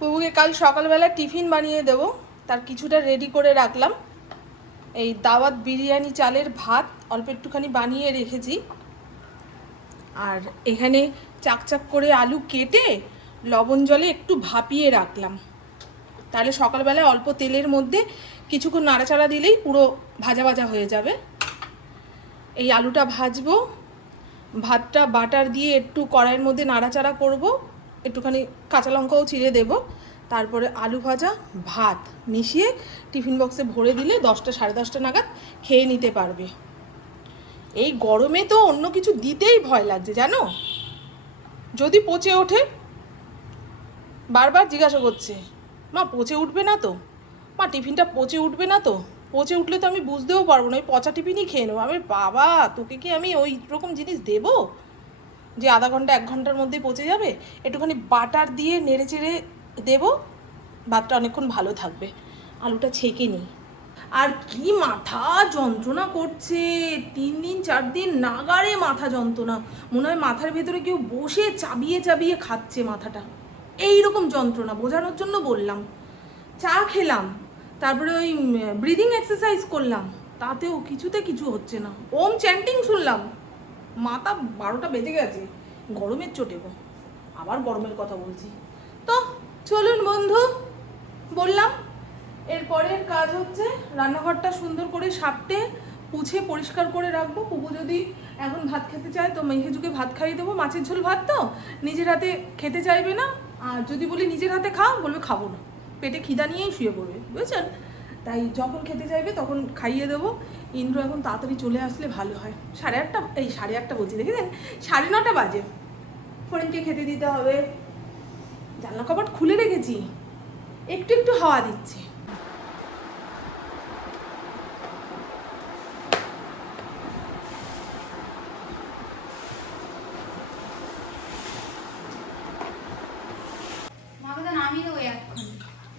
বুবুকে কাল সকালবেলা টিফিন বানিয়ে দেব, তার কিছুটা রেডি করে রাখলাম। এই দাওয়াত বিরিয়ানি চালের ভাত অল্প একটুখানি বানিয়ে রেখেছি, আর এখানে চাকচাক করে আলু কেটে লবণ জলে একটু ভাপিয়ে রাখলাম। তাহলে সকালবেলায় অল্প তেলের মধ্যে কিছুক্ষণ নাড়াচাড়া দিলেই পুরো ভাজা ভাজা হয়ে যাবে। এই আলুটা ভাজবো, ভাতটা বাটার দিয়ে একটু কড়াইয়ের মধ্যে নাড়াচাড়া করব, একটুখানি কাঁচা লঙ্কাও চিড়ে দেব, তারপরে আলু ভাজা ভাত মিশিয়ে টিফিন বক্সে ভরে দিলে 10টা 10:30 নাগাদ খেয়ে নিতে পারবে। এই গরমে তো অন্য কিছু দিতেই ভয় লাগছে জানো, যদি পচে ওঠে। বারবার জিজ্ঞাসা করছে, মা পচে উঠবে না তো, মা টিফিনটা পচে উঠবে না তো। পচে উঠলে তো আমি বুঝতেও পারবো না, ওই পচা টিফিনই খেয়ে নেবো। আমি বাবা তোকে কি আমি ওই রকম জিনিস দেবো যে আধা ঘন্টা 1 ঘন্টার মধ্যেই পচে যাবে? একটুখানি বাটার দিয়ে নেড়ে চেড়ে দেবো, ভাতটা অনেকক্ষণ ভালো থাকবে। আলুটা ছেঁকে নিই। আর কি মাথা যন্ত্রণা করছে, 3 দিন 4 দিন নাগাড়ে মাথা যন্ত্রণা, মনে হয় মাথার ভেতরে কেউ বসে চাবিয়ে চাবিয়ে খাচ্ছে মাথাটা। এই রকম যন্ত্রণা বোঝানোর জন্য বললাম। চা খেলাম, তারপরে ওই ব্রিদিং এক্সারসাইজ করলাম, তাতেও কিছুতে কিছু হচ্ছে না। ওম চ্যান্টিং শুনলাম, মাথা 12টা বেজে গেছে। গরমের চোটে গো, আবার গরমের কথা বলছি। তো চলুন বন্ধু, বললাম এরপরের কাজ হচ্ছে রান্নাঘরটা সুন্দর করে সাপটে পুছে পরিষ্কার করে রাখবো। পুপু যদি এখন ভাত খেতে চায় তো মেহেজুকে ভাত খাইয়ে দেবো, মাছের ঝোল ভাত তো নিজের হাতে খেতে চাইবে না। আর যদি বলি নিজের হাতে খাও, বলবে খাবো না, পেটে খিদা নিয়েই শুয়ে পড়বে, বুঝেছেন? তাই যখন খেতে চাইবে তখন খাইয়ে দেবো। ইন্দ্র এখন তাড়াতাড়ি চলে আসলে ভালো হয়। 8:30, এই 8:30 বলছি, দেখেছেন 9:30 বাজে। ফোনকে খেতে দিতে হবে। জানলা কপাট খুলে রেখেছি, একটু একটু হাওয়া দিচ্ছে।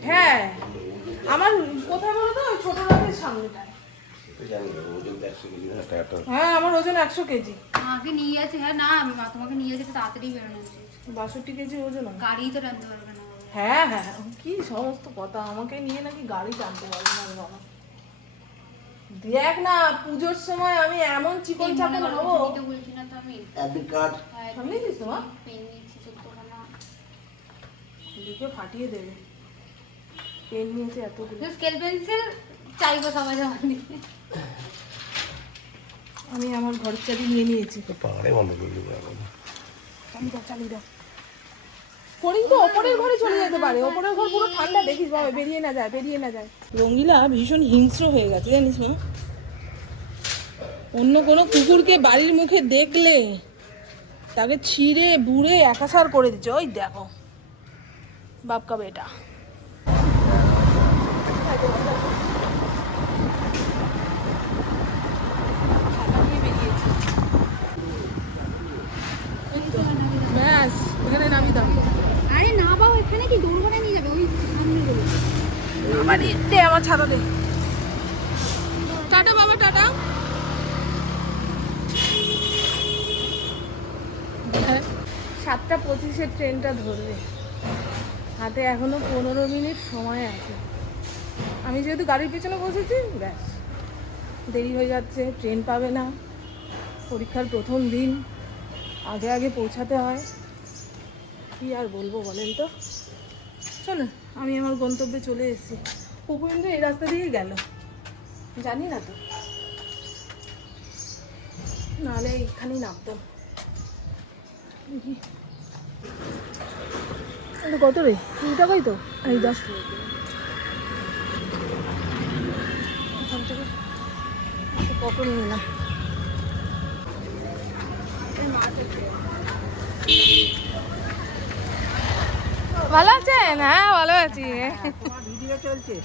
হ্যাঁ, আমার কোথায় বলো তো, ওই ছোট রাতের সামনেটায়। হ্যাঁ, আমার ওজন 100 কেজি। আমাকে নিয়ে যাচ্ছে, হ্যাঁ না আমি তোমাকে নিয়ে যেতে তাড়াতাড়ি বেরোনো উচিত। 62 কেজি ওজন। গাড়ি তো টানতে পারবে না। হ্যাঁ হ্যাঁ, কি সমস্ত কথা, আমাকে নিয়ে নাকি গাড়ি টানতে পারবে না বাবা। দেখ না, পুজোর সময় আমি এমন চিকন চাকন হবো। বলছি না তো আমি সামনে দিস তোমার পেন নিয়েছি 14খানা, লিখে ফাটিয়ে দেবে। পেন নিয়েছে এতগুলো, স্কেল পেন্সিল চাইবো সবাই জমা দিয়ে। আমি আমার ঘরের চাবি নিয়ে নিয়েছি। পাহাড়ে বন্ধ করে দেবো এখন। চালিয়ে দাও। ফরিং তো ওপরের ঘরে চলে যেতে পারে, ওপরের ঘর পুরো ঠান্ডা, দেখিস বাবা, বেরিয়ে না যায়। রঙ্গিলা ভীষণ হিংস্র হয়ে গেছে জানিস মা। অন্য কোনো কুকুরকে বাড়ির মুখে দেখলে তাকে ছিঁড়ে বুড়ে একাসার করে দিচ্ছে। ওই দেখো বাপকা বেটা। ব্যাস, এখানে নামিয়ে দাও। আরে না বাবা, এখানে কি দৌড়ে নিয়ে যাবে? ওই সামনে গেলে আমার দে, আমার ছাতা দে। টাটা বাবা, টাটা। 7:25 ট্রেনটা ধরবে, হাতে এখনো 15 মিনিট সময় আছে। আমি যেহেতু গাড়ির পেছনে বসেছি, ব্যাস দেরি হয়ে যাচ্ছে, ট্রেন পাবে না। পরীক্ষার প্রথম দিন, আগে আগে পৌঁছাতে হয়। কি আর বলবো বলেন তো। চলো, আমি আমার গন্তব্যে চলে এসেছি। উপেন্দ্র এই রাস্তা দিয়েই গেল, জানি না তো, নাহলে এইখানেই নামতাম। দেখি কত রে, 2 টাকাই তো, এই 10 টাকা। এখান থেকে কত নিয়ে না। ভালো আছেন? হ্যাঁ ভালো আছি।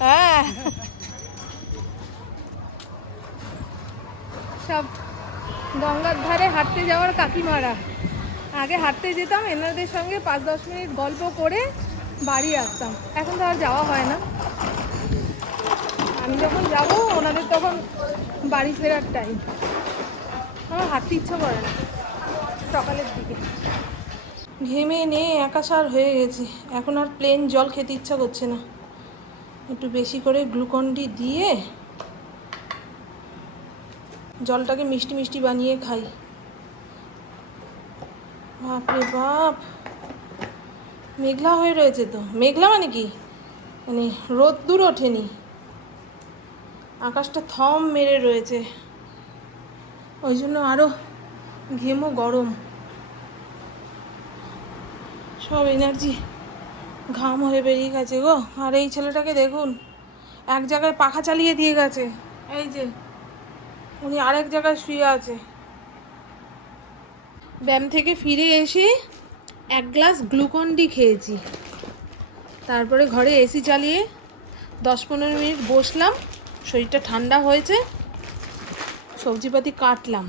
হ্যাঁ, সব গঙ্গার ধারে হাঁটতে যাওয়ার কাকিমারা। আগে হাঁটতে যেতাম, এনাদের সঙ্গে 5-10 মিনিট গল্প করে বাড়ি আসতাম। এখন তো আর যাওয়া হয় না। আমি যখন যাব ওনাদের তখন বাড়ি ফেরার টাইম। আমার হাঁটতে ইচ্ছা করে না সকালের দিকে। ঘেমে নে একাসার হয়ে গেছি, এখন আর প্লেন জল খেতে ইচ্ছা করছে না, একটু বেশি করে গ্লুকন-ডি দিয়ে জলটাকে মিষ্টি মিষ্টি বানিয়ে খাই। বাপরে বাপ, মেঘলা হয়ে রয়েছে তো। মেঘলা মানে কি, মানে রোদ্দুর ওঠেনি, আকাশটা থম মেরে রয়েছে, ওই জন্য আরও ঘেমও গরম, সব এনার্জি ঘাম হয়ে বেরিয়ে গেছে গো। আর এই ছেলেটাকে দেখুন, এক জায়গায় পাখা চালিয়ে দিয়ে গেছে, এই যে উনি আরেক জায়গায় শুয়ে আছে। ব্যায়াম থেকে ফিরে এসে এক গ্লাস গ্লুকন-ডি খেয়েছি, তারপরে ঘরে এসি চালিয়ে 10-15 মিনিট বসলাম, শরীরটা ঠান্ডা হয়েছে, সবজিপাতি কাটলাম।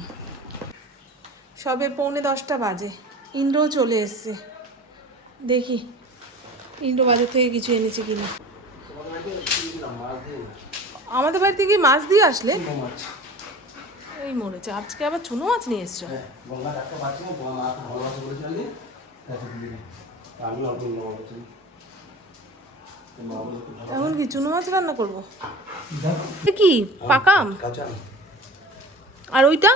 সবে 9:45 বাজে, ইন্দ্রও চলে এসছে, দেখি ইন্দ্র বাজার থেকে কিছু এনেছে কিনা। আমাদের বাড়ি থেকে মাছ দিয়ে আসলে এই মরেছে, আজকে আবার চুনো মাছ নিয়ে এসছো। এখন কি চুনো মাছ রান্না করবো? কি পাকাম আর ওইটা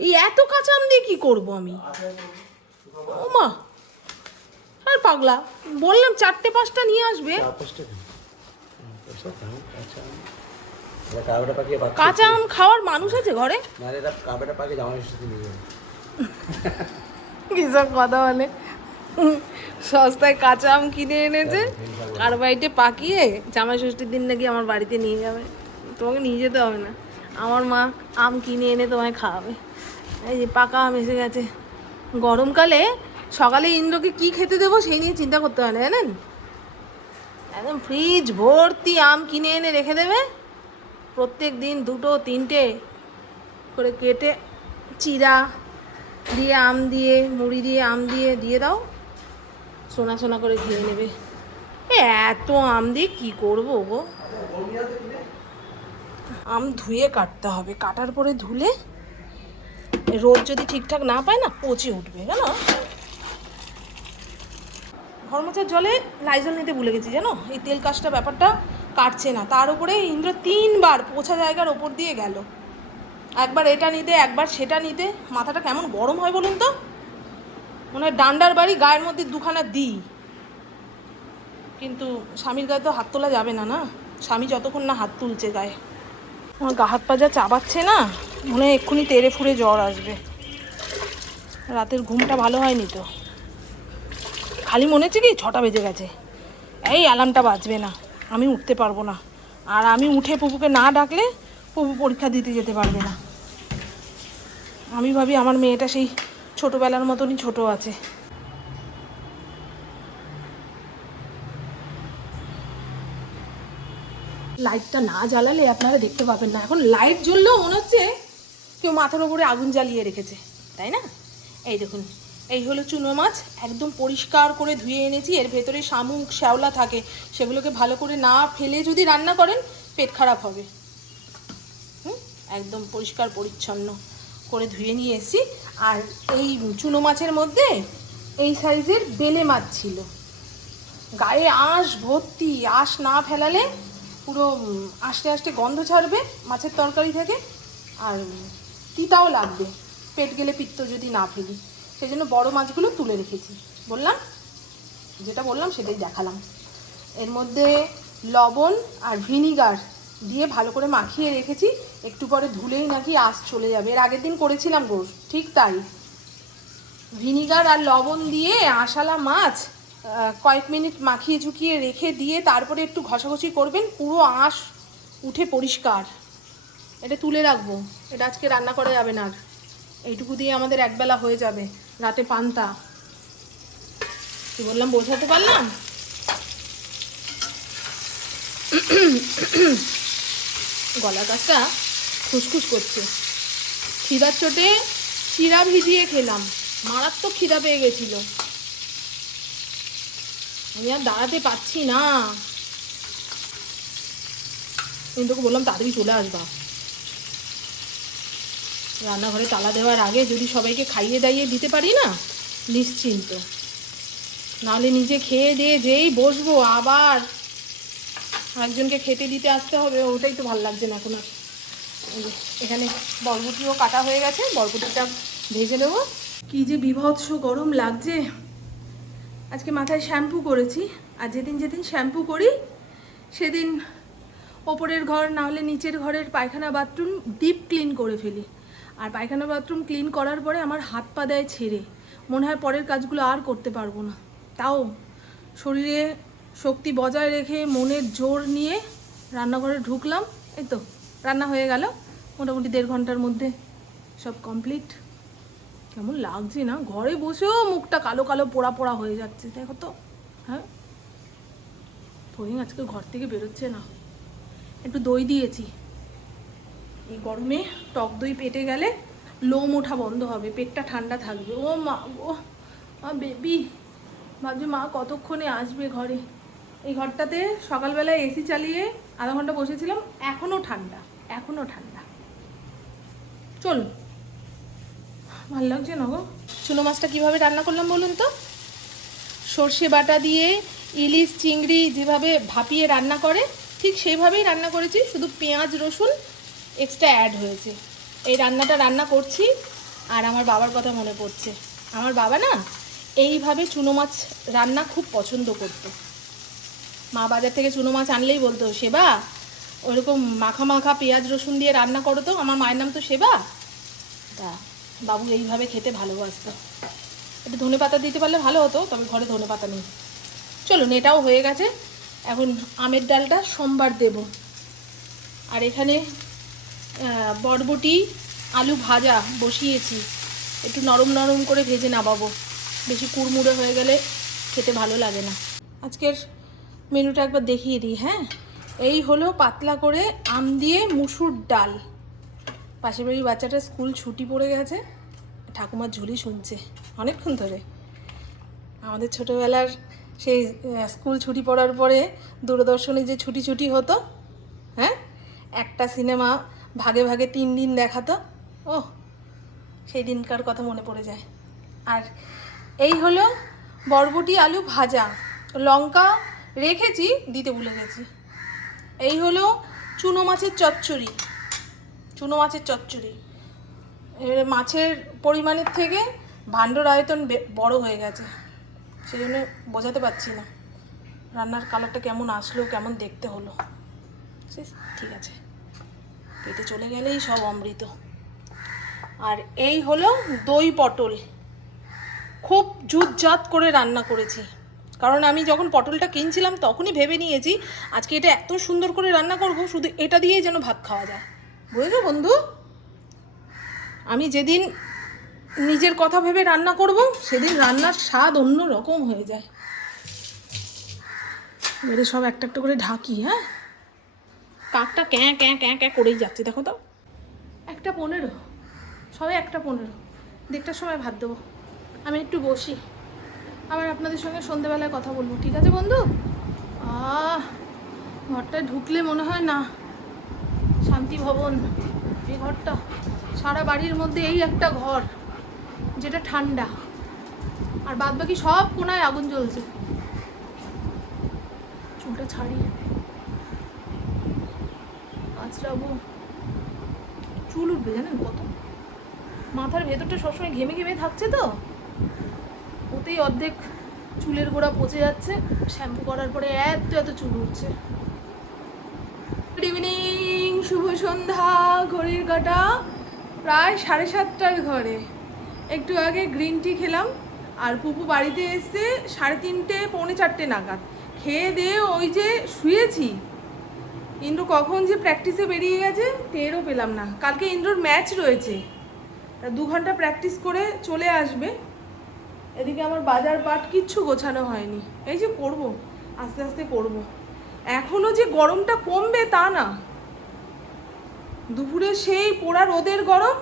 এই এত কাঁচা আম দিয়ে কি করবো আমি? ও মা, আর পাগলা, বললাম 4-5টা নিয়ে আসবে। কাঁচা আম খাওয়ার মানুষ আছে ঘরে? কিসব কথা বলে, সস্তায় কাঁচা আম কিনে এনেছে, কার্বাইটে পাকিয়ে জামাই ষষ্ঠীর দিন নাকি আমার বাড়িতে নিয়ে যাবে। তোমাকে নিয়ে যেতে হবে না, আমার মা আম কিনে এনে তোমায় খাওয়াবে। এই যে পাকা আম এসে গেছে। গরমকালে সকালে ইন্দ্রকে কি খেতে দেবো সেই নিয়ে চিন্তা করতে হয় না, জানেন? একদম ফ্রিজ ভর্তি আম কিনে এনে রেখে দেবে, প্রত্যেক দিন 2-3টে করে কেটে চিরা দিয়ে আম দিয়ে মুড়ি দিয়ে আম দিয়ে দিয়ে দাও, সোনা সোনা করে খেয়ে নেবে। এত আম দিয়ে কী করবো গো? আম ধুয়ে কাটতে হবে, কাটার পরে ধুলে রোদ যদি ঠিকঠাক না পায় না পচে উঠবে, জানো? ঘর মোছার জলে লাইজল নিতে ভুলে গেছি, জানো? এই তেল কাজটা ব্যাপারটা কাটছে না, তার উপরে ইন্দ্র 3বার পোছা জায়গার ওপর দিয়ে গেল, একবার এটা নিতে একবার সেটা নিতে। মাথাটা কেমন গরম হয় বলুন তো, মনে হয় ডান্ডার বাড়ি গায়ের মধ্যে 2খানা দিই। কিন্তু স্বামীর গায়ে তো হাত তোলা যাবে না, না? স্বামী যতক্ষণ না হাত তুলছে গায়ে। আমার গা হাত পা যা চাবাচ্ছে না, মনে হয় এক্ষুনি তেড়ে ফুড়ে জ্বর আসবে। রাতের ঘুমটা ভালো হয়নি তো, খালি মনে হচ্ছে কি 6টা বেজে গেছে, এই অ্যালার্মটা বাজবে না, আমি উঠতে পারবো না। আর আমি উঠে পুপুকে না ডাকলে পুপু পরীক্ষা দিতে যেতে পারবে না। আমি ভাবি আমার মেয়েটা সেই ছোটোবেলার মতনই ছোট আছে। লাইটটা না জ্বালালে আপনারা দেখতে পাবেন না, এখন লাইট জ্বললেও মনে হচ্ছে কেউ মাথার উপরে আগুন জ্বালিয়ে রেখেছে, তাই না? এই দেখুন, এই হলো চুনো মাছ, একদম পরিষ্কার করে ধুয়ে এনেছি। এর ভেতরে শামুক শ্যাওলা থাকে, সেগুলোকে ভালো করে না ফেলে যদি রান্না করেন পেট খারাপ হবে। একদম পরিষ্কার পরিচ্ছন্ন করে ধুয়ে নিয়ে এসেছি। আর এই চুনো মাছের মধ্যে এই সাইজের বেলে মাছ ছিল, গায়ে আঁশ ভর্তি, আঁশ না ফেলালে পুরো আস্তে আস্তে গন্ধ ছাড়বে মাছের তরকারি থেকে, আর তিতাও লাগবে পেট গেলে, পিত্ত যদি না ফেলি। সেই জন্য বড়ো মাছগুলো তুলে রেখেছি। বললাম, যেটা বললাম সেটাই দেখালাম। এর মধ্যে লবণ আর ভিনিগার দিয়ে ভালো করে মাখিয়ে রেখেছি, একটু পরে ধুলেই নাকি আঁশ চলে যাবে। এর আগের দিন করেছিলাম গো ঠিক তাই, ভিনিগার আর লবণ দিয়ে আঁশালা মাছ কয়েক মিনিট মাখিয়ে ঝুঁকিয়ে রেখে দিয়ে তারপরে একটু ঘষাঘষি করবেন, পুরো আঁশ উঠে পরিষ্কার। এটা তুলে রাখবো, এটা আজকে রান্না করা যাবে না, আর এইটুকু দিয়ে আমাদের একবেলা হয়ে যাবে, রাতে পান্তা। কি বললাম বোঝাতে পারলাম? গলা কাছটা খুসখুস করছে, খিদার চোটে চিরা ভিজিয়ে খেলাম, মারাত্মক খিদা পেয়ে গেছিল, আমি আর দাঁড়াতে পারছি না। কিন্তু বললাম তাড়াতাড়ি চলে আসবা, রান্নাঘরে তালা দেওয়ার আগে যদি সবাইকে খাইয়ে দাইয়ে দিতে পারি না, নিশ্চিন্ত। নাহলে নিজে খেয়ে দিয়ে যেই বসবো আবার একজনকে খেতে দিতে আসতে হবে, ওটাই তো ভালো লাগছে না এখন আর। এখানে বরবটিও কাটা হয়ে গেছে, বরবটিটা ভেজে নেবো। কি যে বীভৎস গরম লাগছে। আজকে মাথায় শ্যাম্পু করেছি, আর যেদিন যেদিন শ্যাম্পু করি সেদিন ওপরের ঘর না হলে নিচের ঘরের পায়খানা বাথরুম ডিপ ক্লিন করে ফেলি। আর পায়খানা বাথরুম ক্লিন করার পরে আমার হাত পা দেয় ছেড়ে, মনে হয় পরের কাজগুলো আর করতে পারবো না। তাও শরীরে শক্তি বজায় রেখে মনের জোর নিয়ে রান্নাঘরে ঢুকলাম। এই তো রান্না হয়ে গেল মোটামুটি 1.5 ঘন্টার মধ্যে, সব কমপ্লিট। কেমন লাগছে না, ঘরে বসেও মুখটা কালো কালো পোড়া পোড়া হয়ে যাচ্ছে, দেখো তো। হ্যাঁ, ফরিং আজকে ঘর থেকে বেরোচ্ছে না। একটু দই দিয়েছি, এই গরমে টক দই পেটে গেলে লোম ওঠা বন্ধ হবে, পেটটা ঠান্ডা থাকবে। ও মা, ও মা বেবি, ভাবছি মা কতক্ষণে আসবে ঘরে। এই ঘরটাতে সকালবেলায় এসি চালিয়ে আধা ঘন্টা বসেছিলাম, এখনও ঠান্ডা, এখনও ঠান্ডা। চল, ভালো লাগছে না গো। চুনো মাছটা কীভাবে রান্না করলাম বলুন তো? সর্ষে বাটা দিয়ে ইলিশ চিংড়ি যেভাবে ভাপিয়ে রান্না করে ঠিক সেইভাবেই রান্না করেছি, শুধু পেঁয়াজ রসুন এক্সট্রা অ্যাড হয়েছে। এই রান্নাটা রান্না করছি আর আমার বাবার কথা মনে পড়ছে। আমার বাবা না এইভাবে চুনো মাছ রান্না খুব পছন্দ করতো। মা বাজার থেকে চুনো মাছ আনলেই বলতো, সেবা ওইরকম মাখা মাখা পেঁয়াজ রসুন দিয়ে রান্না করো তো। আমার মায়ের নাম তো সেবা। তা বাবু এইভাবে খেতে ভালোবাসতো। একটু ধনে পাতা দিতে পারলে ভালো হতো, তবে ঘরে ধনে পাতা নেই। চলুন, এটাও হয়ে গেছে। এখন আমের ডালটা সোমবার দেব। আর এখানে বরবটি আলু ভাজা বসিয়েছি, একটু নরম নরম করে ভেজে নামাবো, বেশি কুড়মুড়ে হয়ে গেলে খেতে ভালো লাগে না। আজকের মেনুটা একবার দেখিয়ে দিই। হ্যাঁ, এই হলো পাতলা করে আম দিয়ে মুসুর ডাল। পাশের বাড়ির বাচ্চাটা স্কুল ছুটি পড়ে গেছে, ঠাকুমার ঝুলি শুনছে অনেকক্ষণ ধরে। আমাদের ছোটোবেলার সেই স্কুল ছুটি পড়ার পরে দূরদর্শনে যে ছুটি ছুটি হতো, হ্যাঁ, একটা সিনেমা ভাগে ভাগে 3 দিন দেখাতো। ও, সেই দিনকার কথা মনে পড়ে যায়। আর এই হলো বরবটি আলু ভাজা, লঙ্কা রেখেছি, দিতে ভুলে গেছি। এই হলো চুনো মাছের চচ্চড়ি, চুনো মাছের চচ্চড়ি। এবারে মাছের পরিমাণের থেকে ভাণ্ডর আয়তন বড় হয়ে গেছে, সেই জন্য বোঝাতে পারছি না রান্নার কালারটা কেমন আসলো, কেমন দেখতে হলো। ঠিক আছে, পেটে চলে গেলেই সব অমৃত। আর এই হলো দই পটল, খুব জুতজাত করে রান্না করেছি, কারণ আমি যখন পটলটা কিনছিলাম তখনই ভেবে নিয়েছি আজকে এটা এত সুন্দর করে রান্না করব, শুধু এটা দিয়েই যেন ভাত খাওয়া যায়। বুঝেছো বন্ধু, আমি যেদিন নিজের কথা ভেবে রান্না করব সেদিন রান্নার স্বাদ অন্য রকম হয়ে যায়। এবারে সব একটা একটা করে ঢাকি। হ্যাঁ, কাকটা ক্যাঁ ক্যাঁ ক্যাঁ ক্যাঁ করেই যাচ্ছে, দেখো তো। 1:15, সবাই 1:15, 1:30টার সময় ভাত দেবো। আমি একটু বসি, আবার আপনাদের সঙ্গে সন্ধেবেলায় কথা বলবো, ঠিক আছে বন্ধু? ঘরটায় ঢুকলে মনে হয় না শান্তি ভবন। এই ঘরটা সারা বাড়ির মধ্যে এই একটা ঘর যেটা ঠান্ডা, আর বাদ বাকি সব কোনায় আগুন জ্বলছে। চুলটা ছাড়ি, আঁচড়াবো, চুল উঠবে জানেন কত। মাথার ভেতরটা সবসময় ঘেমে ঘেমে থাকছে তো, ওতেই অর্ধেক চুলের গোড়া পচে যাচ্ছে। শ্যাম্পু করার পরে এত এত চুল উঠছে। গুড ইভিনিং, শুভ সন্ধ্যা। ঘড়ির কাঁটা প্রায় 7:30টার ঘরে। একটু আগে গ্রিন টি খেলাম, আর পুপু বাড়িতে এসে 3:30 পৌনে 4টে নাগাদ খেয়ে দিয়ে ওই যে শুয়েছি। ইন্দ্র কখন যে প্র্যাকটিসে বেরিয়ে গেছে টেরও পেলাম না। কালকে ইন্দ্রর ম্যাচ রয়েছে, তা 2 ঘন্টা প্র্যাকটিস করে চলে আসবে। এদিকে আমার বাজার পাট কিচ্ছু গোছানো হয়নি, এই যে করব, আস্তে আস্তে করব। এখনও যে গরমটা কমবে তা না, দুপুরে সেই পোড়া রোদের গরম,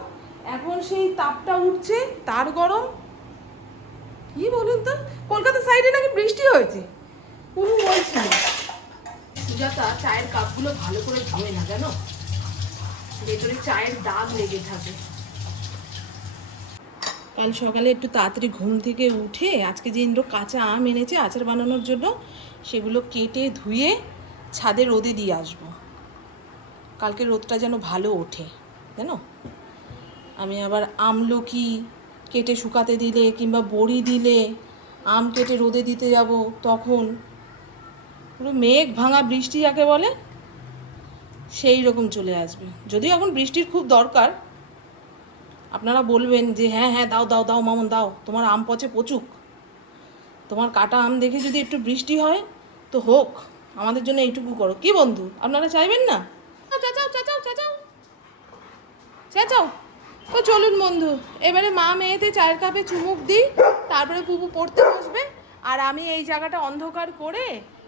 এখন সেই তাপটা উঠছে তার গরম। কি বলুন তো, কলকাতা সাইডে নাকি বৃষ্টি হয়েছে, পুরো বলছিল। সুজাতা চায়ের কাপগুলো ভালো করে ধোয় না, জানো, ভেতরে চায়ের দাগ লেগে থাকে। কাল সকালে একটু তাড়াতাড়ি ঘুম থেকে উঠে আজকে যে ইন্দ্র কাঁচা আম এনেছে আচার বানানোর জন্য সেগুলো কেটে ধুয়ে ছাদে রোদে দিয়ে আসবো। কালকে রোদটা যেন ভালো ওঠে, জানো। আমি আবার আমলকি কেটে শুকাতে দিলে কিংবা বড়ি দিলে, আম কেটে রোদে দিতে যাব, তখন পুরো মেঘ ভাঙা বৃষ্টি যাকে বলে সেই রকম চলে আসবে। যদিও এখন বৃষ্টির খুব দরকার। আপনারা বলবেন যে হ্যাঁ হ্যাঁ দাও দাও দাও মামুন দাও, তোমার আম পচে পচুক, তোমার কাটা আম দেখে যদি একটু বৃষ্টি হয় তো হোক, আমাদের জন্য এইটুকু করো। কি বন্ধু, আপনারা চাইবেন না? চেঁচাও চেঁচাও চেঁচাও চেঁচাও। তো চলুন বন্ধু, এবারে মা মেয়েতে চায়ের কাপে চুমুক দিই, তারপরে পুপু পড়তে বসবে, আর আমি এই জায়গাটা অন্ধকার করে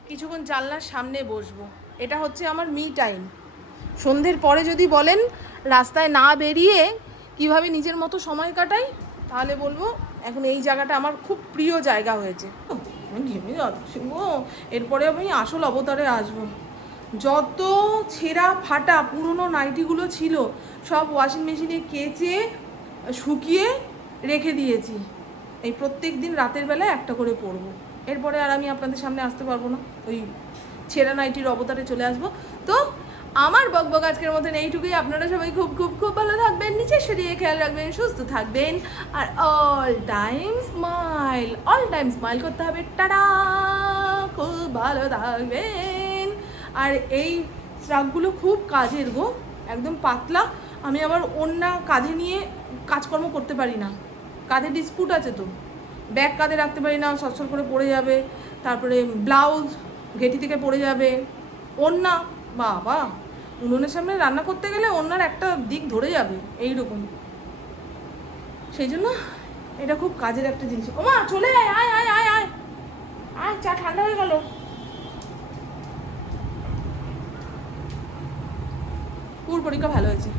কিছুক্ষণ জানলার সামনে বসবো। এটা হচ্ছে আমার মি টাইম। সন্ধ্যের পরে যদি বলেন রাস্তায় না বেরিয়ে কিভাবে নিজের মতো সময় কাটাই, তাহলে বলবো এখন এই জায়গাটা আমার খুব প্রিয় জায়গা হয়েছে। আমি ঘেমে যাচ্ছি গো, এরপরে আমি আসল অবতারে আসবো। যত ছেঁড়া ফাটা পুরনো নাইটিগুলো ছিল সব ওয়াশিং মেশিনে কেচে শুকিয়ে রেখে দিয়েছি। এই প্রত্যেক দিন রাতের বেলায় একটা করে পরবো। এরপরে আর আমি আপনাদের সামনে আসতে পারবো না, ওই ছেঁড়া নাইটির অবতারে চলে আসবো। তো আমার বকবক আজকের মতন এইটুকুই। আপনারা সবাই খুব খুব খুব ভালো থাকবেন, নিচের শরীরে খেয়াল রাখবেন, সুস্থ থাকবেন, আর অল টাইম স্মাইল করতে হবে। টাটা, খুব ভালো থাকবেন। আর এই শ্রাকগুলো খুব কাজের গো, একদম পাতলা। আমি আবার ওড়না কাঁধে নিয়ে কাজকর্ম করতে পারি না, কাঁধে ডিসপুট আছে তো, ব্যাগ কাঁধে রাখতে পারি না, সচ্ছল করে পড়ে যাবে। তারপরে ব্লাউজ ঘেঁটি থেকে পড়ে যাবে। ওড়না বাবা, উনুনের সামনে রান্না করতে গেলে ওড়নার একটা দিক ধরে যাবে এইরকম। সেই জন্য এটা খুব কাজের একটা জিনিস। ওমা চলে আয় আয় আয় আয় আয় আয়, চা ঠান্ডা হয়ে গেল। পুর পরীক্ষা ভালো হয়েছে।